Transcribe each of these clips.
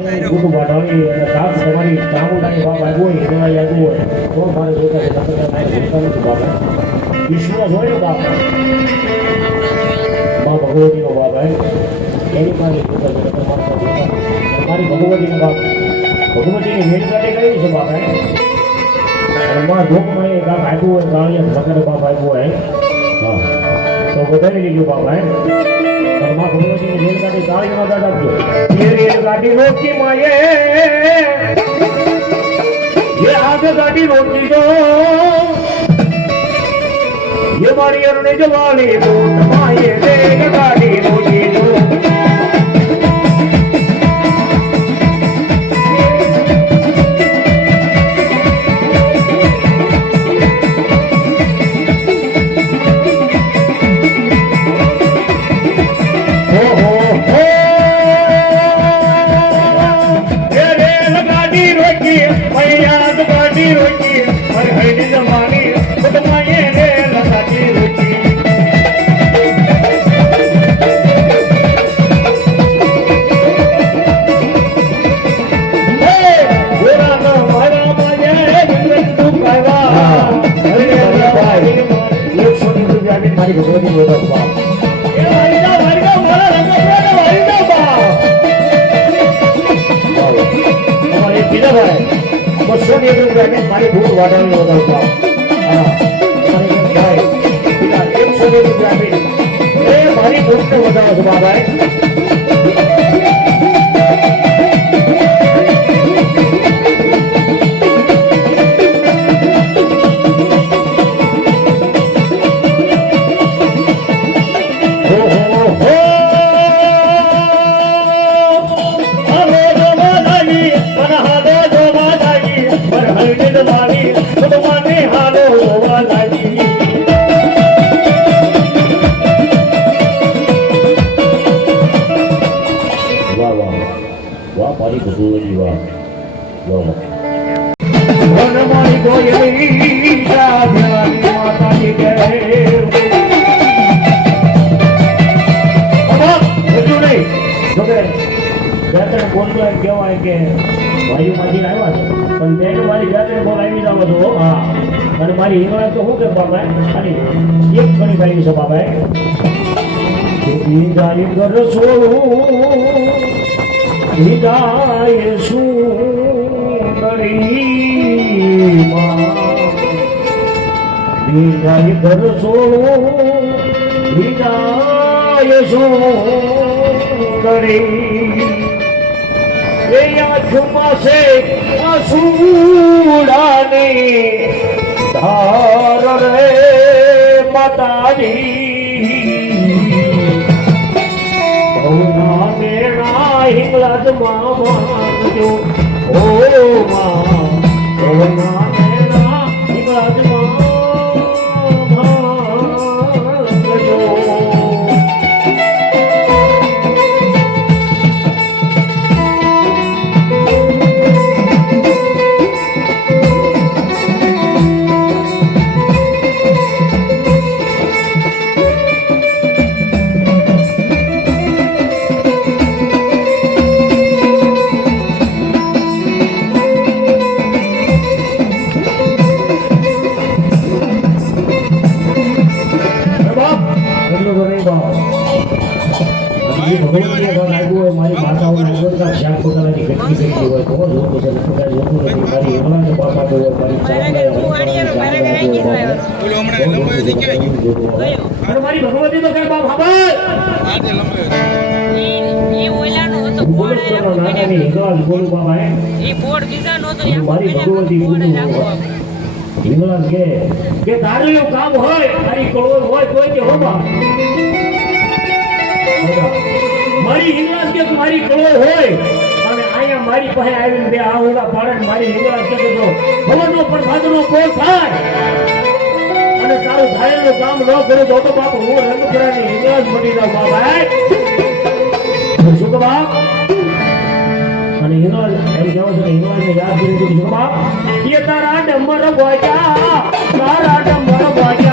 દૂધ વાઢાણી અને કાપ તમારી ચામુંડાની બાપ આવ્યો હોય હોય, તો મારે જોતા નકર કાંઈ જોતા નથી બાપા. મા ભગવતીનો બાપ આવે એની પાસે મારા ભગવતીનો બાપ ભગવતીની મેલગાડી કઈ છે બાપ મારા ધોકમાં એ કાપ આવ્યું હોય કાળિયા નકર બાપ આવ્યો હોય, હા? તો વધારી લીધું માં મેળ રેલગાડી કાળીમાં દાદા આપજો રેલગાડી રોકી માયે. એ આગ ગાડી રોકી દો. એ મારી અરુણે બોટ માયે રેલગાડી રોકી મારી ભગવતી બોલો બસો ની એક રૂપિયા મારી એકસો ની રૂપિયા એ મારી ભૂખ ને વધારો છો બાબા બોલતો એમ કહેવાય કે ભાઈઓમાંથી આવ્યા છે. પણ બેન મારી જાતે બોલ આવી જાવ છો હા. અને મારી હિંગળા તો શું કે બાબા ખાલી એક ઘણી ભાઈ છે બાબા વિદાય કર છોડું હિદાય સુંદરી વિદાય કર છોડું વિદાય સુંદરી. એ આંખમાં છે આસુડાને ધાર રે માતાજી. મેળા હિંગલાજમાં માનજો હજી ભગવાનને ઘર આવ્યું હોય મારી માતાઓને અગરતા શ્યામ પોતાનાથી ઘટકી ગઈ હોય તો છે નથી મારી બાપ હોય મારી મારી ભગવતી તો કઈ બાપ ખબર જ મારી ભગવતી કે કે તારું કામ હોય તારી કળોળ હોય કોઈ કે હો બાપ મારી હિંગળાજ કે મારી કળોળ હોય, અને અહીંયા મારી પાસે આવીને બે આ ઓલા બાળક મારી હિંગળાજ કે તો ભવનનો પણ ભાદનો કોલ થાય. અને તારું ધારેલું કામ ન કરું તો તો બાપ હું રંગપુરાની હિંગળાજ મટી જાઉં, બાપ શું કે બાપ? અને હિંગળાજ એમ કહેવો છો કે હિંગળાજને યાદ કરી દીધું બાપ? એ તારા ડમર વાગ્યા તારા ડમર વાગ્યા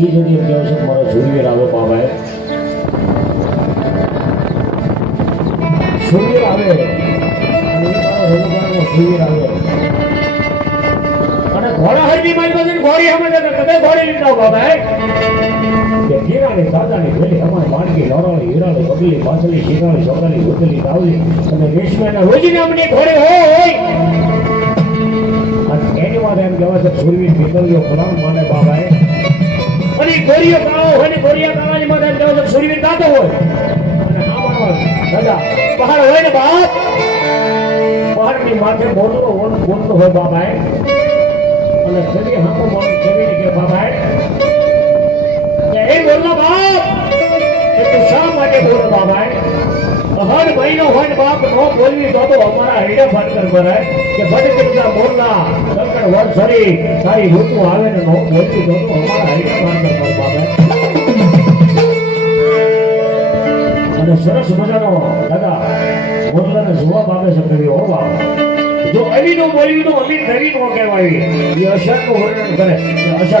બીજી ઘડી અગિયારસો મારા જોઈએ રાવો બાબાએ. સૂર્ય આવે. સૂર્ય અને ઘોડા હરવી મારી પાસે ઘોડી સમજે તમે ઘોડી લીધો બાબા કે ગીરાણી દાદાની ભેલી અમારી માણકી લડાણી હીરાણી બગલી પાછલી શીરાણી ચોકડી ઉતલી તાવલી અને રેશમાના રોજી નામની ઘોડી હોય. હોય અને એની માટે એમ કહેવાય છે સુરવીર નીકળ્યો ગુલામ માને બાબાએ. અને ગોરીઓ કાળો હોય ને ગોરીયા કાળાની માટે એમ કહેવાય છે સુરવીર હોય. દાદા, પહાડ હોય ને બાપ? પહાડની માથે બોલતો મોટલો હોય બાબાએ અને ફરી હામો મોટ કેવી કે બાબાએ એ બોલનો બાપ, એ તું શા માટે બોલો બાબાએ હર મહિનો હોય બાપ, નો બોલવી તો તો અમારા હેડા ફટકર ભરાય. કે ભટકતા બોલના કંકણ વર્ષ સરી તારી ઋતુ આવે ને નો બોલવી તો તો અમારા હેડા ફટકર જો અલીનું બોલ્યું તો અલી નવી નો કહેવાય એ અશરનું વર્ણન કરે કે અશર